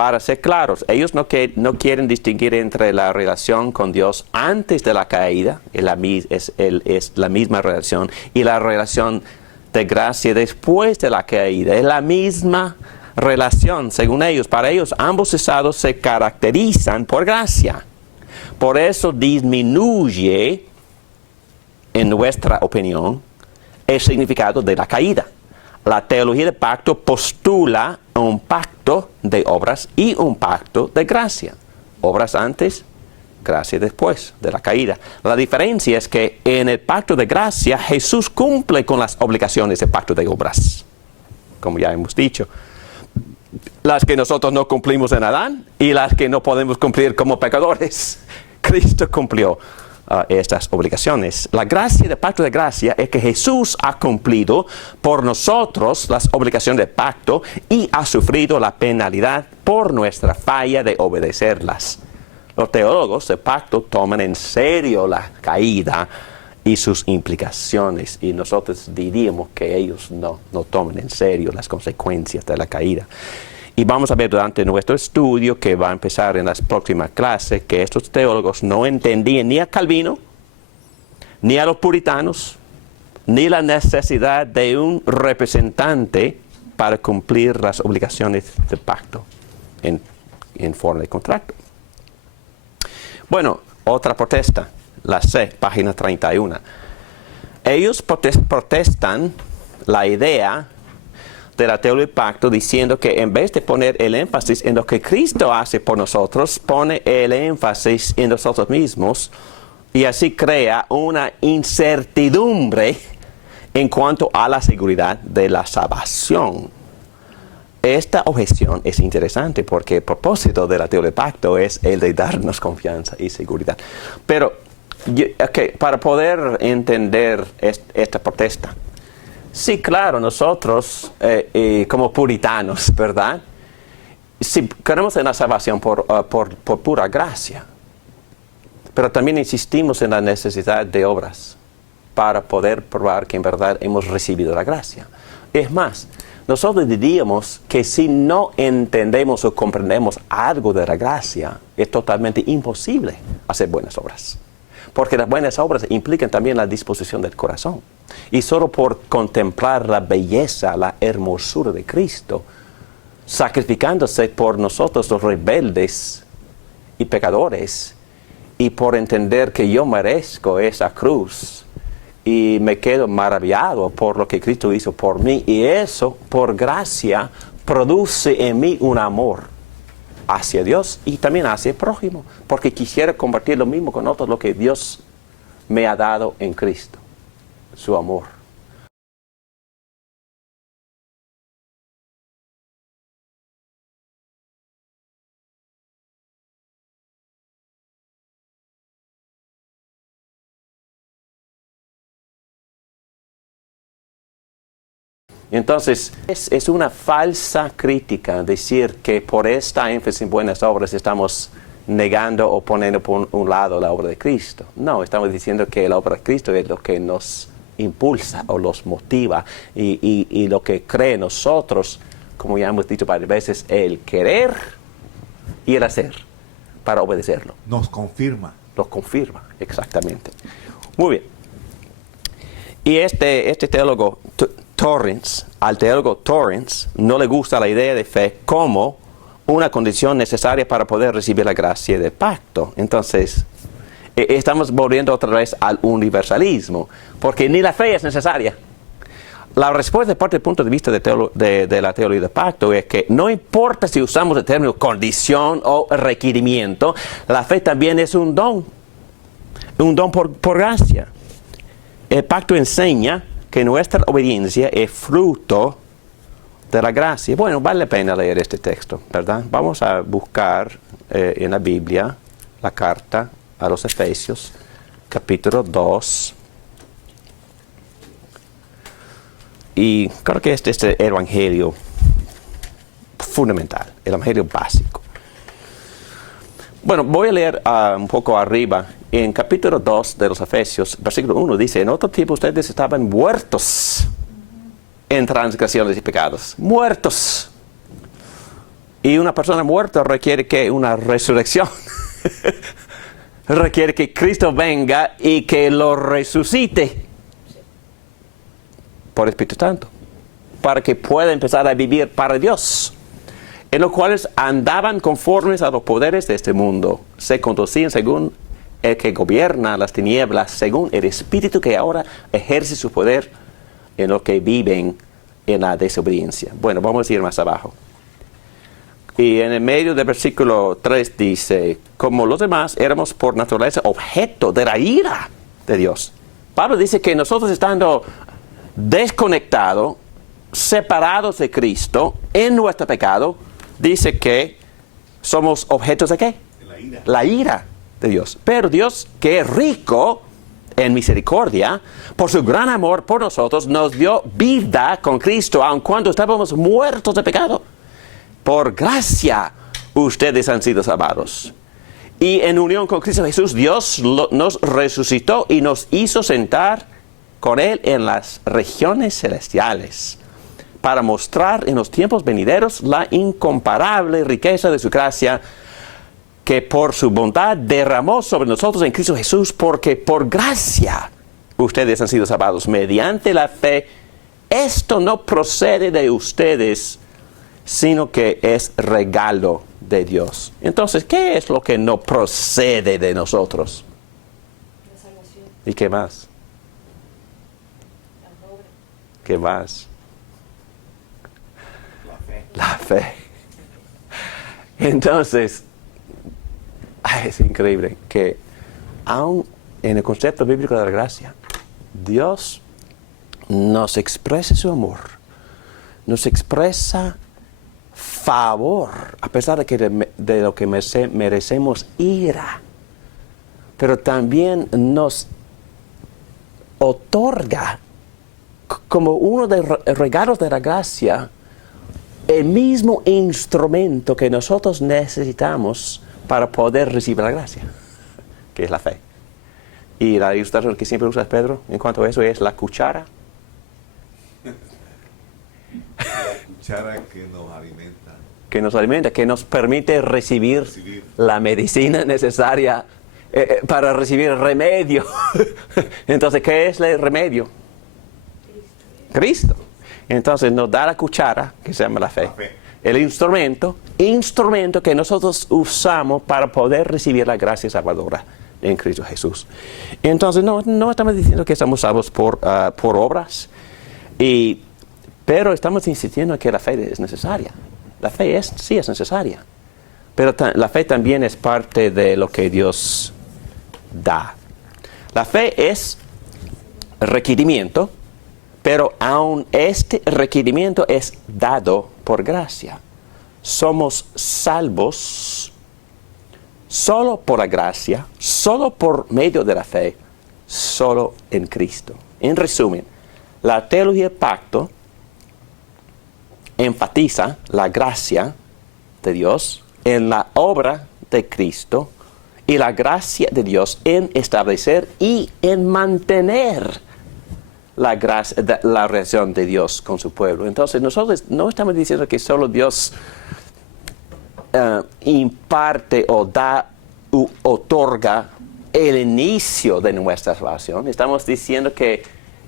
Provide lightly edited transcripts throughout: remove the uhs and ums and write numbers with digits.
para ser claros, ellos no quieren distinguir entre la relación con Dios antes de la caída, es la misma relación, y la relación de gracia después de la caída. Es la misma relación, según ellos. Para ellos, ambos estados se caracterizan por gracia. Por eso disminuye, en nuestra opinión, el significado de la caída. La teología del pacto postula un pacto de obras y un pacto de gracia. Obras antes, gracia después de la caída. La diferencia es que en el pacto de gracia Jesús cumple con las obligaciones del pacto de obras, como ya hemos dicho. Las que nosotros no cumplimos en Adán y las que no podemos cumplir como pecadores. Cristo cumplió estas obligaciones. La gracia del pacto de gracia es que Jesús ha cumplido por nosotros las obligaciones del pacto y ha sufrido la penalidad por nuestra falla de obedecerlas. Los teólogos del pacto toman en serio la caída y sus implicaciones, y nosotros diríamos que ellos no toman en serio las consecuencias de la caída. Y vamos a ver durante nuestro estudio, que va a empezar en las próximas clases, que estos teólogos no entendían ni a Calvino, ni a los puritanos, ni la necesidad de un representante para cumplir las obligaciones del pacto en forma de contrato. Bueno, otra protesta, la C, página 31. Ellos protestan la idea de la teología del pacto, diciendo que en vez de poner el énfasis en lo que Cristo hace por nosotros, pone el énfasis en nosotros mismos, y así crea una incertidumbre en cuanto a la seguridad de la salvación. Esta objeción es interesante porque el propósito de la teología del pacto es el de darnos confianza y seguridad. Pero, para poder entender esta protesta, sí, claro, nosotros como puritanos, ¿verdad? Sí, creemos en la salvación por pura gracia, pero también insistimos en la necesidad de obras para poder probar que en verdad hemos recibido la gracia. Es más, nosotros diríamos que si no entendemos o comprendemos algo de la gracia, es totalmente imposible hacer buenas obras. Porque las buenas obras implican también la disposición del corazón. Y solo por contemplar la belleza, la hermosura de Cristo, sacrificándose por nosotros los rebeldes y pecadores, y por entender que yo merezco esa cruz, y me quedo maravillado por lo que Cristo hizo por mí, y eso, por gracia, produce en mí un amor hacia Dios y también hacia el prójimo, porque quisiera compartir lo mismo con otros, lo que Dios me ha dado en Cristo, su amor. Entonces, es una falsa crítica decir que por esta énfasis en buenas obras estamos negando o poniendo por un lado la obra de Cristo. No, estamos diciendo que la obra de Cristo es lo que nos impulsa o los motiva y lo que cree en nosotros, como ya hemos dicho varias veces, el querer y el hacer para obedecerlo. Nos confirma. Nos confirma, exactamente. Muy bien. Y este teólogo Torrance, al teólogo Torrance no le gusta la idea de fe como una condición necesaria para poder recibir la gracia del pacto. Entonces, estamos volviendo otra vez al universalismo, porque ni la fe es necesaria. La respuesta, parte del punto de vista de la teología del pacto, es que no importa si usamos el término condición o requerimiento, la fe también es un don por gracia. El pacto enseña que nuestra obediencia es fruto de la gracia. Bueno, vale la pena leer este texto, ¿verdad? Vamos a buscar en la Biblia la carta a los Efesios, capítulo 2. Y creo que este es el evangelio fundamental, el evangelio básico. Bueno, voy a leer un poco arriba. En capítulo 2 de los Efesios, versículo 1 dice: en otro tiempo ustedes estaban muertos en transgresiones y pecados. Muertos. Y una persona muerta requiere que una resurrección. Requiere que Cristo venga y que lo resucite por el Espíritu Santo, para que pueda empezar a vivir para Dios, en los cuales andaban conformes a los poderes de este mundo, se conducían según el que gobierna las tinieblas, según el Espíritu que ahora ejerce su poder en los que viven en la desobediencia. Bueno, vamos a ir más abajo. Y en el medio del versículo 3 dice, como los demás éramos por naturaleza objeto de la ira de Dios. Pablo dice que nosotros estando desconectados, separados de Cristo, en nuestro pecado, dice que somos objetos de ¿qué? La ira de Dios. Pero Dios, que es rico en misericordia, por su gran amor por nosotros, nos dio vida con Cristo, aun cuando estábamos muertos de pecado. Por gracia, ustedes han sido salvados. Y en unión con Cristo Jesús, Dios nos resucitó y nos hizo sentar con Él en las regiones celestiales, para mostrar en los tiempos venideros la incomparable riqueza de su gracia, que por su bondad derramó sobre nosotros en Cristo Jesús, porque por gracia ustedes han sido salvados mediante la fe. Esto no procede de ustedes, sino que es regalo de Dios. Entonces, ¿qué es lo que no procede de nosotros? La salvación. ¿Y qué más? La obra. ¿Qué más? La fe. La fe. Entonces, es increíble que aún en el concepto bíblico de la gracia, Dios nos expresa su amor, nos expresa favor, a pesar de que de lo que merecemos ira, pero también nos otorga como uno de los regalos de la gracia el mismo instrumento que nosotros necesitamos para poder recibir la gracia, que es la fe. Y la ilustración que siempre usa Pedro en cuanto a eso es la cuchara. La cuchara que nos alimenta. Que nos alimenta, que nos permite recibir la medicina necesaria para recibir el remedio. Entonces, ¿qué es el remedio? Cristo. Entonces nos da la cuchara, que se llama la fe. El instrumento que nosotros usamos para poder recibir la gracia salvadora en Cristo Jesús. Entonces no estamos diciendo que estamos salvos por obras, pero estamos insistiendo en que la fe es necesaria. La fe sí es necesaria, pero la fe también es parte de lo que Dios da. La fe es requerimiento, pero aún este requerimiento es dado por gracia. Somos salvos solo por la gracia, solo por medio de la fe, solo en Cristo. En resumen, la teología del pacto enfatiza la gracia de Dios en la obra de Cristo y la gracia de Dios en establecer y en mantener la relación de Dios con su pueblo. Entonces nosotros no estamos diciendo que solo Dios imparte o otorga el inicio de nuestra salvación. Estamos diciendo que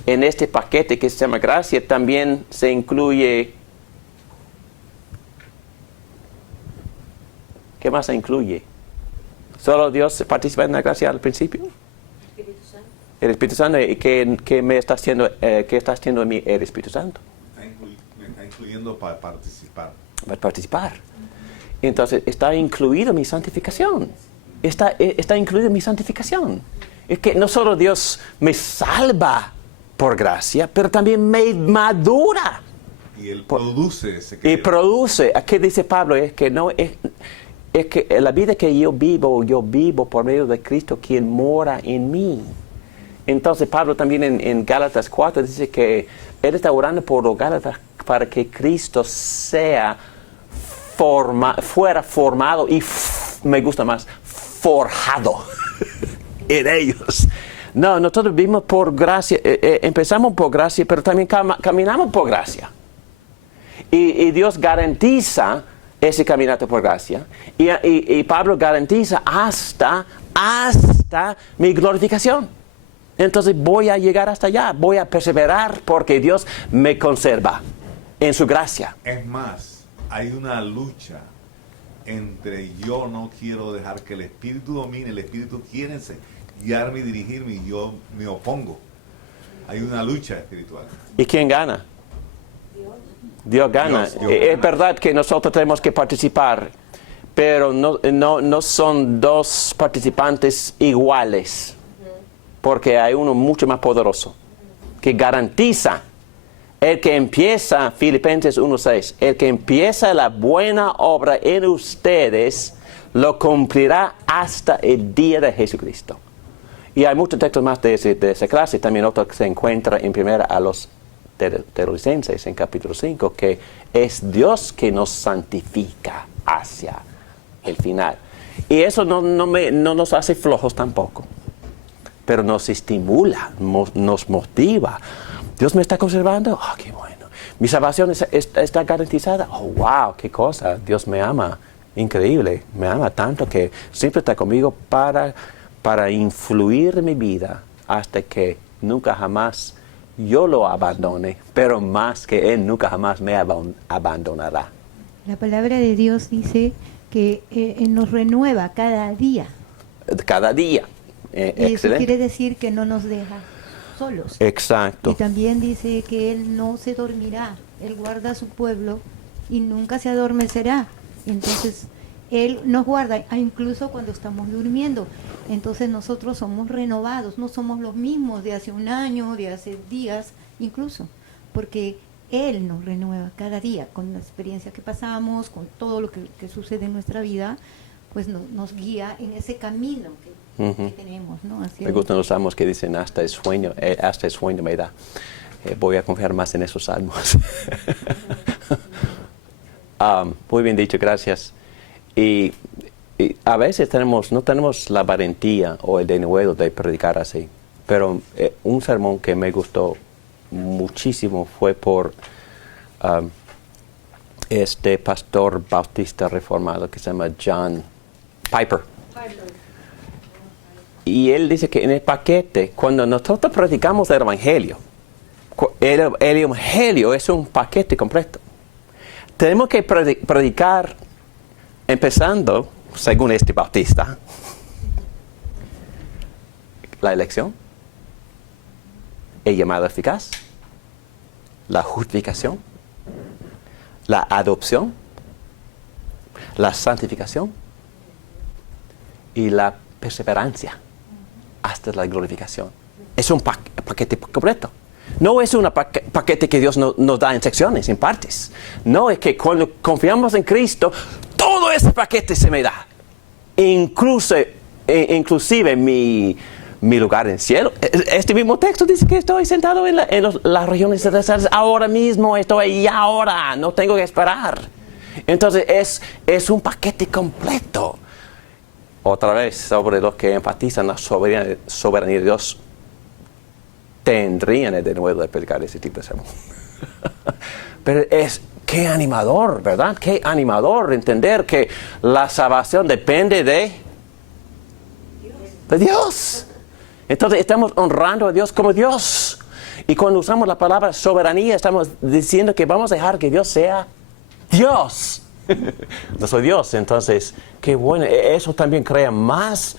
en este paquete que se llama gracia también se incluye... ¿Qué más se incluye? ¿Solo Dios participa en la gracia al principio? Espíritu Santo. El Espíritu Santo, ¿y qué me está haciendo, qué está haciendo en mí el Espíritu Santo? Me está incluyendo para participar. Para participar. Entonces, está incluido mi santificación. Está incluido mi santificación. Es que no solo Dios me salva por gracia, pero también me madura. Y Él produce ese Y produce. ¿Qué dice Pablo? Es que la vida que yo vivo por medio de Cristo, quien mora en mí. Entonces Pablo también en Gálatas 4 dice que él está orando por los Gálatas para que Cristo fuera formado y me gusta más, forjado en ellos. No, nosotros vivimos por gracia, empezamos por gracia, pero también caminamos por gracia. Y Dios garantiza ese caminante por gracia. Y Pablo garantiza hasta mi glorificación. Entonces voy a llegar hasta allá, voy a perseverar porque Dios me conserva en su gracia. Es más, hay una lucha entre yo no quiero dejar que el Espíritu domine, el Espíritu quiere guiarme y dirigirme y yo me opongo. Hay una lucha espiritual. ¿Y quién gana? Dios gana. Dios Es gana. verdad que nosotros tenemos que participar, pero no son dos participantes iguales, porque hay uno mucho más poderoso, que garantiza. El que empieza, Filipenses 1:6, el que empieza la buena obra en ustedes, lo cumplirá hasta el día de Jesucristo. Y hay muchos textos más de esa clase, también otro que se encuentra en primera a los Tesalonicenses, en capítulo 5, que es Dios que nos santifica hacia el final. Y eso no nos hace flojos tampoco, pero nos estimula, nos motiva. Dios me está conservando, qué bueno. Mi salvación está garantizada, wow, qué cosa. Dios me ama, increíble, me ama tanto que siempre está conmigo para influir en mi vida hasta que nunca jamás yo lo abandone, pero más que Él nunca jamás me abandonará. La palabra de Dios dice que nos renueva cada día. Cada día. Y eso Excelente. quiere decir que no nos deja solos. Exacto. Y también dice que Él no se dormirá, Él guarda a su pueblo y nunca se adormecerá. Entonces, Él nos guarda, incluso cuando estamos durmiendo. Entonces nosotros somos renovados, no somos los mismos de hace un año, de hace días, incluso, porque Él nos renueva cada día con la experiencia que pasamos, con todo lo que sucede en nuestra vida, pues nos guía en ese camino que tenemos, ¿no? Hacia Me gustan los salmos que dicen hasta el sueño me da. Voy a confiar más en esos salmos. Muy bien dicho, gracias. Y a veces no tenemos la valentía o el denuedo de predicar así. Pero un sermón que me gustó muchísimo fue por este pastor bautista reformado que se llama John Piper. Y él dice que en el paquete, cuando nosotros predicamos el Evangelio, el Evangelio es un paquete completo. Tenemos que predicar empezando, según este bautista, la elección, el llamado eficaz, la justificación, la adopción, la santificación y la perseverancia hasta la glorificación. Es un paquete completo. No es un paquete que Dios nos da en secciones, en partes. No, es que cuando confiamos en Cristo, todo ese paquete se me da. Inclusive mi lugar en el cielo. Este mismo texto dice que estoy sentado en las regiones celestiales ahora mismo, estoy ahí ahora, no tengo que esperar. Entonces es un paquete completo. Otra vez, sobre los que enfatizan la soberanía de Dios, tendrían el denuedo de predicar ese tipo de sermón. Pero qué animador, ¿verdad? Qué animador entender que la salvación depende de Dios. Entonces estamos honrando a Dios como Dios. Y cuando usamos la palabra soberanía, estamos diciendo que vamos a dejar que Dios sea Dios. No soy Dios, entonces, qué bueno. Eso también crea más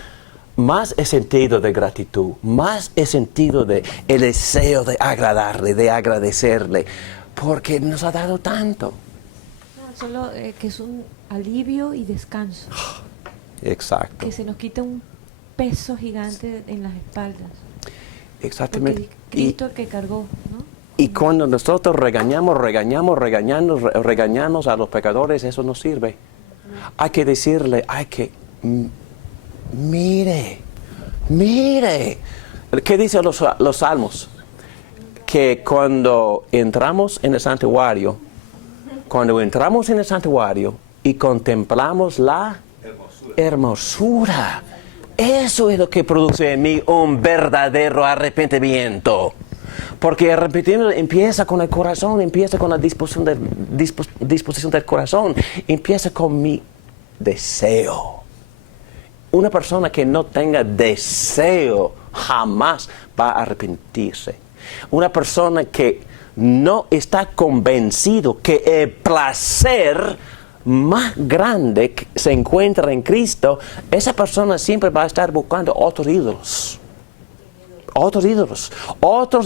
el sentido de gratitud, más el sentido de el deseo de agradarle, de agradecerle, porque nos ha dado tanto. No, solo que es un alivio y descanso. Exacto. Que se nos quita un peso gigante en las espaldas. Exactamente. Porque Cristo el que cargó, ¿no? Y cuando nosotros regañamos a los pecadores, eso no sirve. Hay que decirle, mire. ¿Qué dicen los salmos? Que cuando entramos en el santuario y contemplamos la hermosura, eso es lo que produce en mí un verdadero arrepentimiento. Porque arrepentimiento empieza con el corazón, empieza con la disposición del corazón, empieza con mi deseo. Una persona que no tenga deseo jamás va a arrepentirse. Una persona que no está convencido que el placer más grande que se encuentra en Cristo, esa persona siempre va a estar buscando otros ídolos. Otros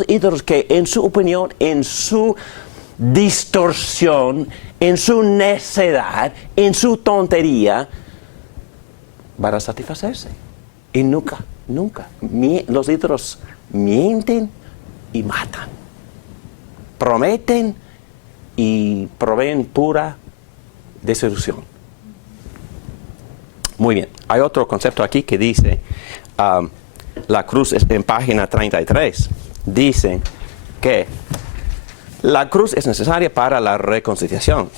ídolos que en su opinión, en su distorsión, en su necedad, en su tontería, van a satisfacerse. Y nunca, los ídolos mienten y matan. Prometen y proveen pura desilusión. Muy bien. Hay otro concepto aquí que dice, la cruz en página 33, dice que la cruz es necesaria para la reconciliación.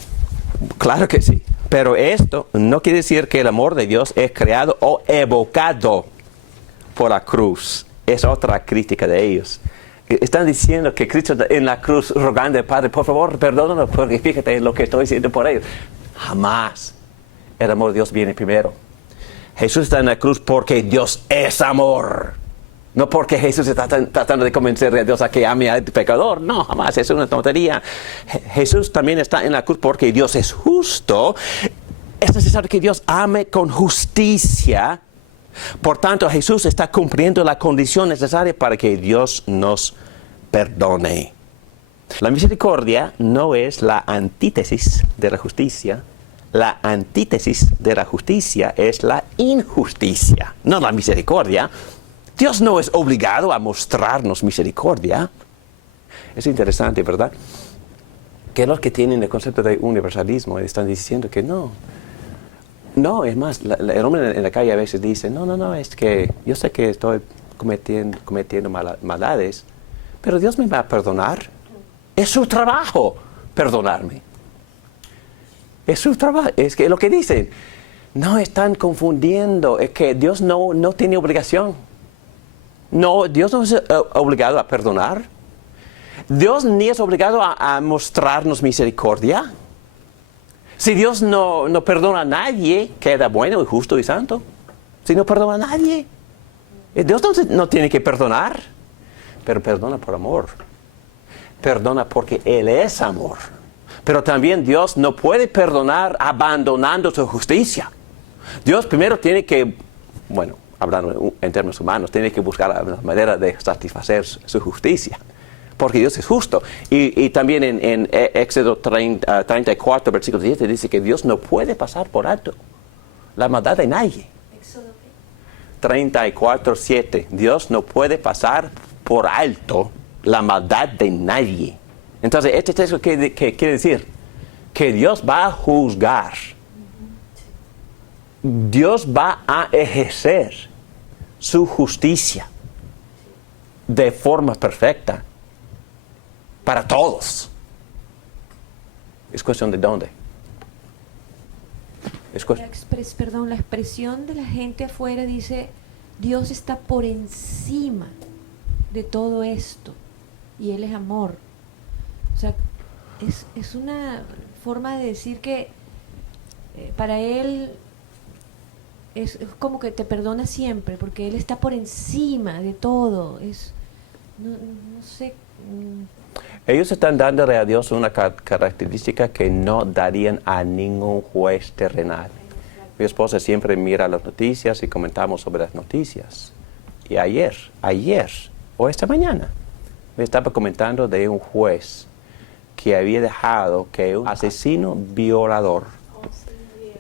Claro que sí. Pero esto no quiere decir que el amor de Dios es creado o evocado por la cruz. Es otra crítica de ellos. Están diciendo que Cristo en la cruz rogando al Padre, por favor, perdónanos, porque fíjate lo que estoy diciendo por ellos. Jamás. El amor de Dios viene primero. Jesús está en la cruz porque Dios es amor. No porque Jesús está tratando de convencer a Dios a que ame al pecador. No, jamás, es una tontería. Jesús también está en la cruz porque Dios es justo. Es necesario que Dios ame con justicia. Por tanto, Jesús está cumpliendo la condición necesaria para que Dios nos perdone. La misericordia no es la antítesis de la justicia. La antítesis de la justicia es la injusticia, no la misericordia. Dios no es obligado a mostrarnos misericordia. Es interesante, ¿verdad? Que los que tienen el concepto de universalismo están diciendo que no. No, es más, el hombre en la calle a veces dice, no, es que yo sé que estoy cometiendo maldades, pero Dios me va a perdonar. Es su trabajo perdonarme. Es su trabajo, es que lo que dicen, no están confundiendo, es que Dios no tiene obligación. No, Dios no es obligado a perdonar. Dios ni es obligado a mostrarnos misericordia. Si Dios no perdona a nadie, queda bueno y justo y santo. Si no perdona a nadie, Dios no tiene que perdonar, pero perdona por amor. Perdona porque Él es amor. Pero también Dios no puede perdonar abandonando su justicia. Dios primero tiene que, hablando en términos humanos, tiene que buscar la manera de satisfacer su justicia. Porque Dios es justo. Y también en Éxodo 34, versículo 10, dice que Dios no puede pasar por alto la maldad de nadie. ¿Éxodo qué? 34, 7. Dios no puede pasar por alto la maldad de nadie. Entonces, este texto que quiere decir que Dios va a juzgar. Dios va a ejercer su justicia de forma perfecta para todos. Es cuestión de dónde. La expresión de la gente afuera dice, Dios está por encima de todo esto y Él es amor. O sea, es una forma de decir que para Él es como que te perdona siempre, porque Él está por encima de todo. No sé. Ellos están dándole a Dios una característica que no darían a ningún juez terrenal. Mi esposa siempre mira las noticias y comentamos sobre las noticias. Y ayer, o esta mañana, me estaba comentando de un juez que había dejado que un asesino violador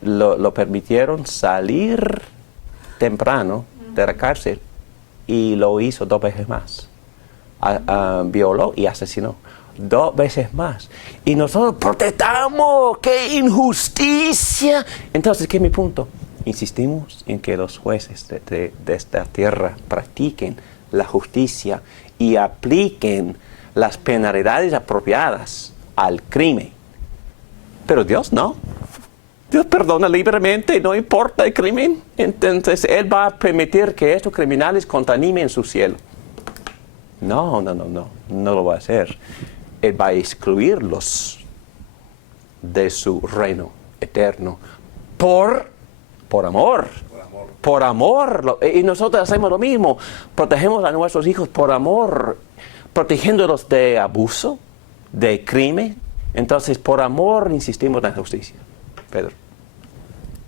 lo permitieron salir temprano de la cárcel y lo hizo 2 veces más. Violó y asesinó 2 veces más. Y nosotros protestamos, ¡qué injusticia! Entonces, ¿qué es mi punto? Insistimos en que los jueces de esta tierra practiquen la justicia y apliquen las penalidades apropiadas al crimen. Pero Dios no. Dios perdona libremente, no importa el crimen. Entonces Él va a permitir que estos criminales contaminen su cielo. No lo va a hacer. Él va a excluirlos de su reino eterno por amor. Por amor. Y nosotros hacemos lo mismo. Protegemos a nuestros hijos por amor, protegiéndolos de abuso, de crimen. Entonces, por amor insistimos en la justicia. Pedro.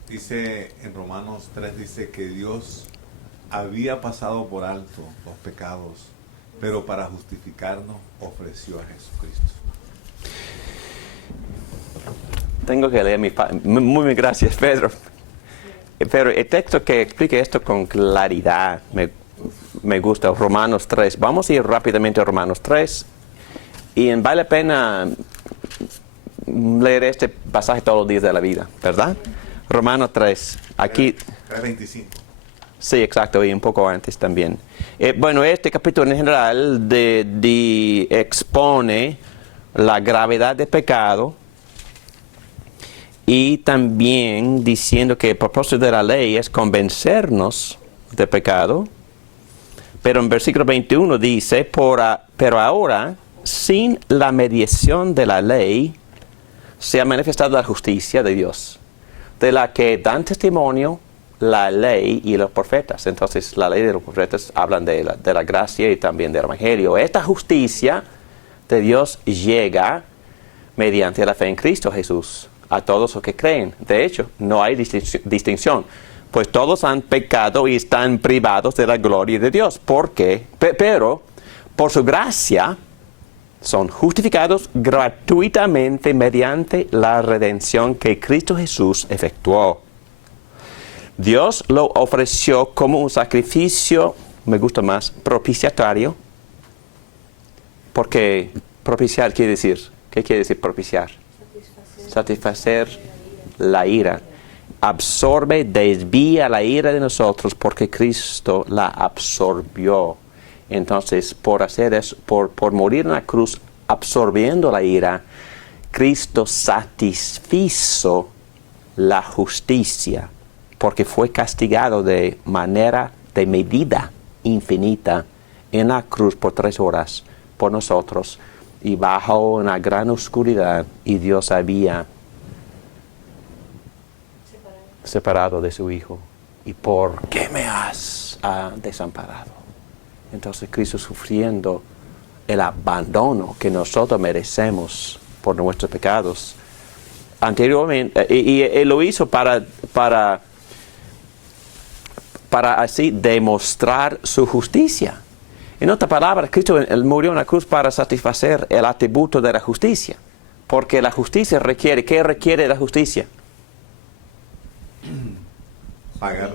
Dice en Romanos 3, dice que Dios había pasado por alto los pecados, pero para justificarnos ofreció a Jesucristo. Tengo que leer muy gracias, Pedro. Pero el texto que explique esto con claridad me gusta, Romanos 3. Vamos a ir rápidamente a Romanos 3. Y vale la pena leer este pasaje todos los días de la vida, ¿verdad? Romanos 3. Aquí. 3:25. Sí, exacto, y un poco antes también. Bueno, este capítulo en general expone la gravedad del pecado y también diciendo que el propósito de la ley es convencernos de pecado. Pero en versículo 21 dice, pero ahora, sin la mediación de la ley, se ha manifestado la justicia de Dios, de la que dan testimonio la ley y los profetas. Entonces, la ley y los profetas hablan de la gracia y también del evangelio. Esta justicia de Dios llega mediante la fe en Cristo Jesús a todos los que creen. De hecho, no hay distinción, pues todos han pecado y están privados de la gloria de Dios. ¿Por qué? Pero, por su gracia, son justificados gratuitamente mediante la redención que Cristo Jesús efectuó. Dios lo ofreció como un sacrificio, me gusta más, propiciatorio. Porque propiciar quiere decir, ¿qué quiere decir propiciar? Satisfacer la ira. Absorbe, desvía la ira de nosotros porque Cristo la absorbió. Entonces, por hacer eso, por morir en la cruz, absorbiendo la ira, Cristo satisfizo la justicia, porque fue castigado de medida infinita en la cruz por 3 horas por nosotros, y bajo una gran oscuridad, y Dios había separado de su Hijo. ¿Y por qué me has desamparado? Entonces Cristo sufriendo el abandono que nosotros merecemos por nuestros pecados. Anteriormente, y Él lo hizo para así demostrar su justicia. En otras palabras, Cristo murió en la cruz para satisfacer el atributo de la justicia. Porque la justicia requiere, ¿qué requiere la justicia? Pagar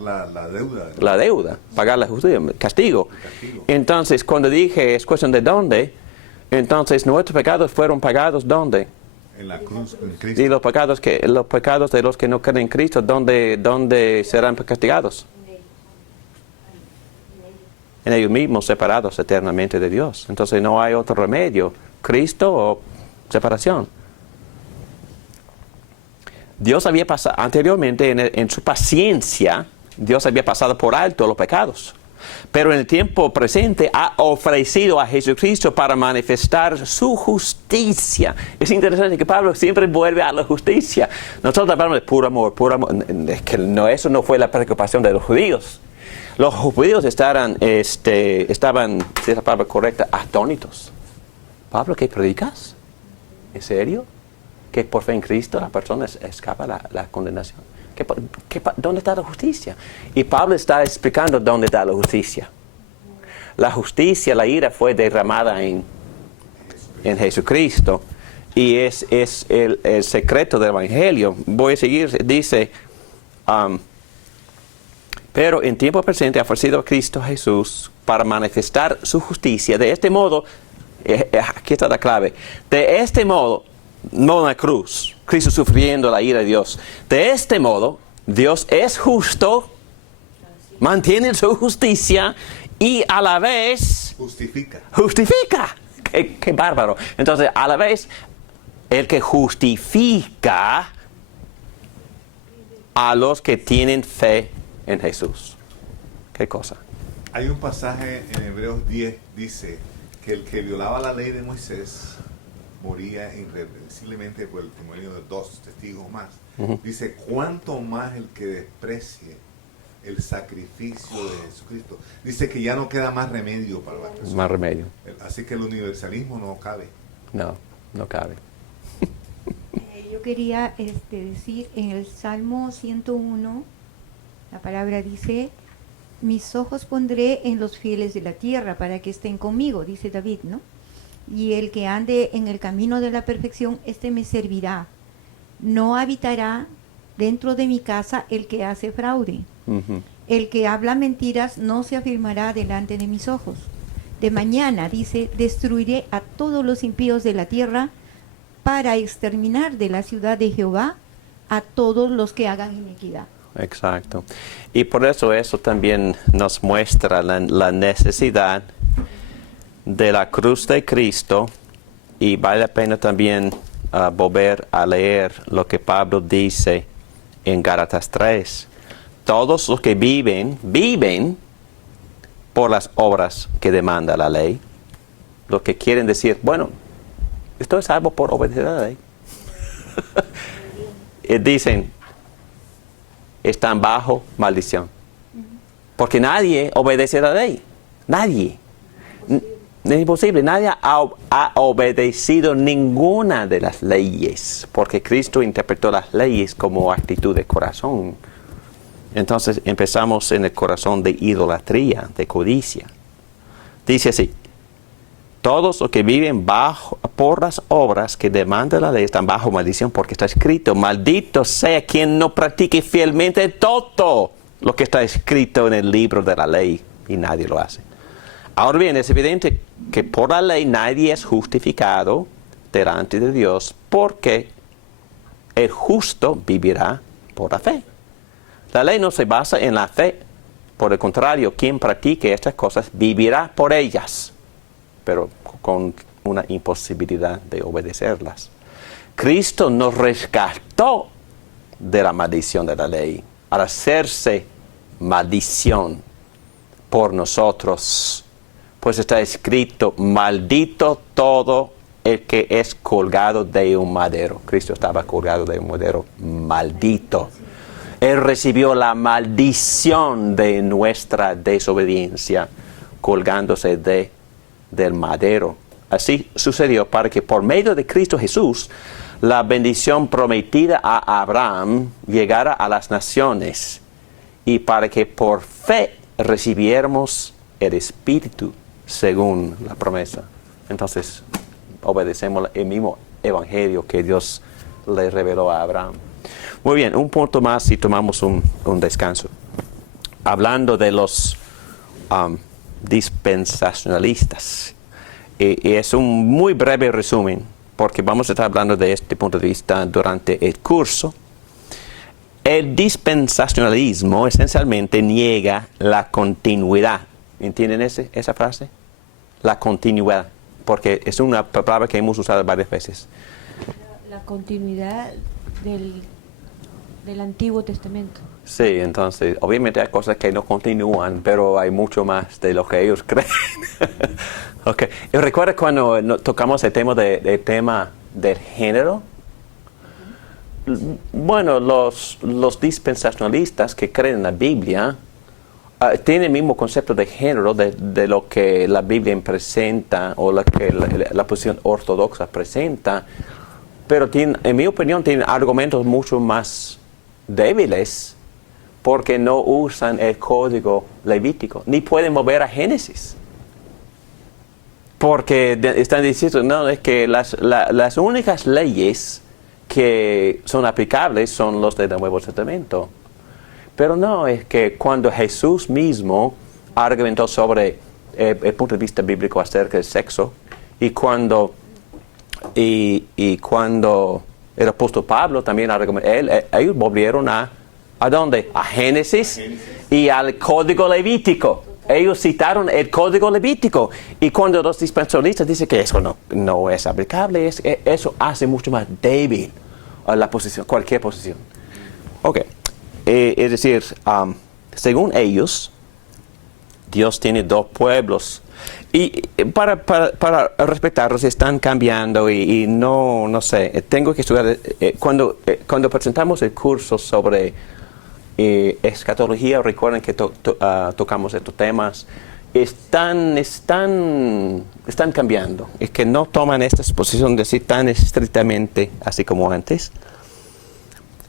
la deuda. La deuda, pagar la justicia, castigo. Entonces, cuando dije, es cuestión de dónde, entonces nuestros pecados fueron pagados ¿dónde? En la cruz, en Cristo. Y los pecados de los que no creen en Cristo, ¿dónde serán castigados? En ellos mismos, separados eternamente de Dios. Entonces no hay otro remedio, Cristo o separación. Dios había pasado, anteriormente en su paciencia, Dios había pasado por alto los pecados. Pero en el tiempo presente ha ofrecido a Jesucristo para manifestar su justicia. Es interesante que Pablo siempre vuelve a la justicia. Nosotros hablamos de puro amor. Es que eso no fue la preocupación de los judíos. Los judíos estaban, si es la palabra correcta, atónitos. Pablo, ¿qué predicas? ¿En serio? Que por fe en Cristo la persona escapa la condenación. ¿Dónde está la justicia? Y Pablo está explicando dónde está la justicia. La justicia, la ira fue derramada en Jesucristo. Y es el secreto del Evangelio. Voy a seguir, dice, pero en tiempo presente ha ofrecido a Cristo Jesús para manifestar su justicia. De este modo, aquí está la clave, de este modo, no en la cruz, Cristo sufriendo la ira de Dios. De este modo, Dios es justo, mantiene su justicia y a la vez justifica. ¡Qué bárbaro! Entonces, a la vez, el que justifica a los que tienen fe en Jesús. ¿Qué cosa? Hay un pasaje en Hebreos 10, dice que el que violaba la ley de Moisés moría irreversiblemente por el testimonio de 2 testigos más. Dice, ¿cuánto más el que desprecie el sacrificio de Jesucristo? Dice que ya no queda más remedio para la persona. Más remedio. Así que el universalismo no cabe. No cabe. Yo quería decir, en el Salmo 101, la palabra dice, mis ojos pondré en los fieles de la tierra para que estén conmigo, dice David, ¿no? Y el que ande en el camino de la perfección, me servirá. No habitará dentro de mi casa el que hace fraude. El que habla mentiras no se afirmará delante de mis ojos. De mañana, dice, destruiré a todos los impíos de la tierra para exterminar de la ciudad de Jehová a todos los que hagan iniquidad. Exacto. Y por eso también nos muestra la necesidad de la cruz de Cristo, y vale la pena también volver a leer lo que Pablo dice en Gálatas 3. Todos los que viven por las obras que demanda la ley, lo que quieren decir, bueno, esto es salvo por obedecer a la ley. Y dicen, están bajo maldición. Porque nadie obedece a la ley. Nadie. Es imposible. Nadie ha obedecido ninguna de las leyes. Porque Cristo interpretó las leyes como actitud de corazón. Entonces empezamos en el corazón de idolatría, de codicia. Dice así, todos los que viven por las obras que demanda la ley están bajo maldición, porque está escrito, maldito sea quien no practique fielmente todo lo que está escrito en el libro de la ley, y nadie lo hace. Ahora bien, es evidente que por la ley nadie es justificado delante de Dios, porque el justo vivirá por la fe. La ley no se basa en la fe. Por el contrario, quien practique estas cosas vivirá por ellas, pero con una imposibilidad de obedecerlas. Cristo nos rescató de la maldición de la ley al hacerse maldición por nosotros. Pues está escrito, maldito todo el que es colgado de un madero. Cristo estaba colgado de un madero, maldito. Él recibió la maldición de nuestra desobediencia, colgándose del madero. Así sucedió para que por medio de Cristo Jesús, la bendición prometida a Abraham llegara a las naciones, y para que por fe recibiéramos el Espíritu según la promesa. Entonces, obedecemos el mismo evangelio que Dios le reveló a Abraham. Muy bien, un punto más y tomamos un descanso. Hablando de los dispensacionalistas. Y es un muy breve resumen, porque vamos a estar hablando de este punto de vista durante el curso. El dispensacionalismo esencialmente niega la continuidad. ¿Entienden esa frase? La continuidad, porque es una palabra que hemos usado varias veces. La continuidad del Antiguo Testamento. Sí, entonces, obviamente hay cosas que no continúan, pero hay mucho más de lo que ellos creen. Okay. Yo recuerdo cuando tocamos el tema del género. Bueno, los dispensacionalistas que creen en la Biblia tienen el mismo concepto de género de lo que la Biblia presenta o lo que la posición ortodoxa presenta, pero en mi opinión tienen argumentos mucho más débiles porque no usan el código levítico, ni pueden volver a Génesis. Porque están diciendo, no, es que las únicas leyes que son aplicables son los del Nuevo Testamento. Pero no, es que cuando Jesús mismo argumentó sobre el punto de vista bíblico acerca del sexo, y cuando el apóstol Pablo también argumentó, ellos volvieron ¿a dónde? A Génesis y al Código Levítico. Ellos citaron el Código Levítico. Y cuando los dispensacionalistas dicen que eso no es aplicable, eso hace mucho más débil la posición, cualquier posición. Ok. Es decir, según ellos, Dios tiene dos pueblos. Y para respetarlos están cambiando y no sé, tengo que estudiar. Cuando presentamos el curso sobre escatología, recuerden que tocamos estos temas, están cambiando. Es que no toman esta exposición de sí tan estrictamente así como antes.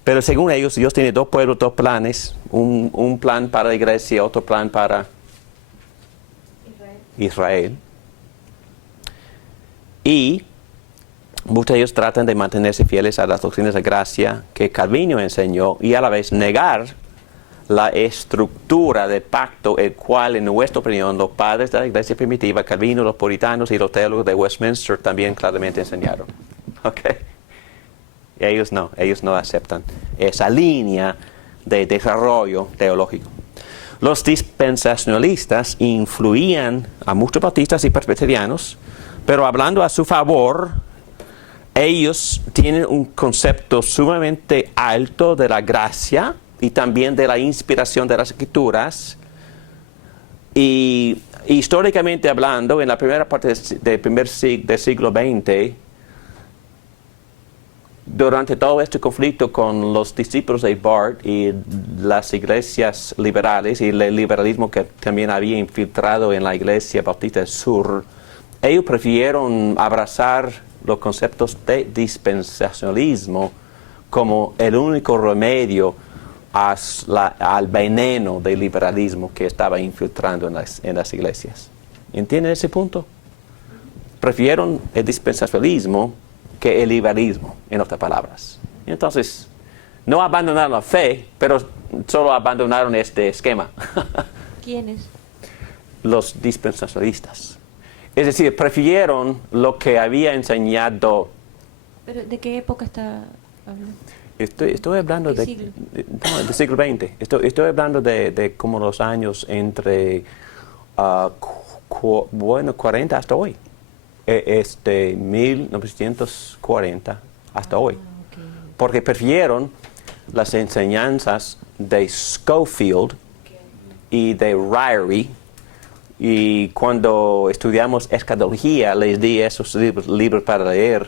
Pero según ellos, Dios tiene dos pueblos, dos planes. Un plan para la iglesia, otro plan para Israel. Y muchos de ellos tratan de mantenerse fieles a las doctrinas de gracia que Calvino enseñó y a la vez negar la estructura del pacto, el cual, en nuestra opinión, los padres de la iglesia primitiva, Calvino, los puritanos y los teólogos de Westminster también claramente enseñaron. ¿Okay? Ellos no aceptan esa línea de desarrollo teológico. Los dispensacionalistas influían a muchos bautistas y presbiterianos, pero hablando a su favor, ellos tienen un concepto sumamente alto de la gracia y también de la inspiración de las Escrituras. Y históricamente hablando, en la primera parte del siglo XX, durante todo este conflicto con los discípulos de Barth y las iglesias liberales y el liberalismo que también había infiltrado en la iglesia bautista del sur, ellos prefirieron abrazar los conceptos de dispensacionalismo como el único remedio al veneno del liberalismo que estaba infiltrando en las iglesias. ¿Entienden ese punto? Prefirieron el dispensacionalismo que el liberalismo, en otras palabras. Entonces, no abandonaron la fe, pero solo abandonaron este esquema. ¿Quiénes? Los dispensacionalistas. Es decir, prefirieron lo que había enseñado. ¿Pero de qué época está hablando? Estoy hablando del siglo XX. Estoy hablando de como los años entre 40 hasta hoy. 1940 hasta hoy. Okay. Porque prefirieron las enseñanzas de Scofield y de Ryrie. Y cuando estudiamos escatología, les di esos libros para leer,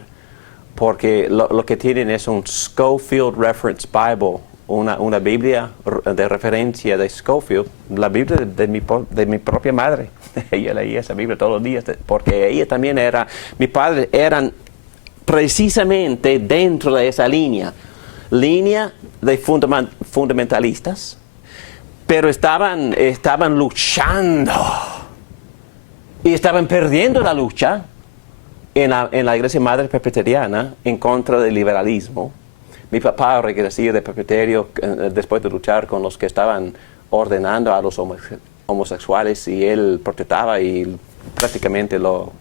porque lo que tienen es un Scofield Reference Bible, una Biblia de referencia de Scofield, la Biblia de mi propia madre. Ella leía esa Biblia todos los días, porque ella también mi padre eran precisamente dentro de esa línea de fundamentalistas, pero estaban luchando y estaban perdiendo la lucha en la iglesia madre presbiteriana en contra del liberalismo. Mi papá regresía de presbiterio después de luchar con los que estaban ordenando a los homosexuales y él protestaba y prácticamente lo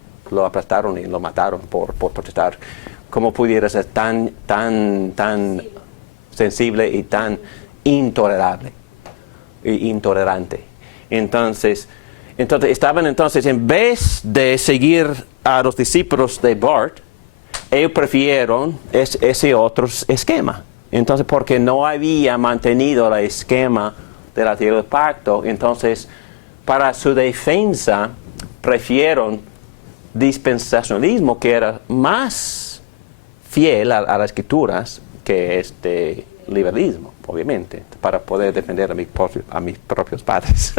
aplastaron y lo mataron por protestar. ¿Cómo pudiera ser tan sensible y tan intolerante? Entonces estaban en vez de seguir a los discípulos de Barth, ellos prefirieron ese otro esquema. Entonces, porque no había mantenido el esquema del antiguo pacto, entonces, para su defensa, prefirieron dispensacionalismo, que era más fiel a las Escrituras que este liberalismo, obviamente, para poder defender a mis propios padres.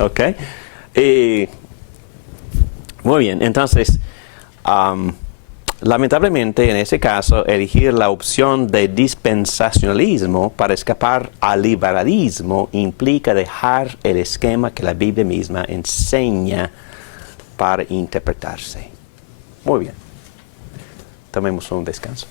¿Ok? Muy bien, entonces, lamentablemente en ese caso, elegir la opción de dispensacionalismo para escapar al liberalismo implica dejar el esquema que la Biblia misma enseña para interpretarse. Muy bien, tomemos un descanso.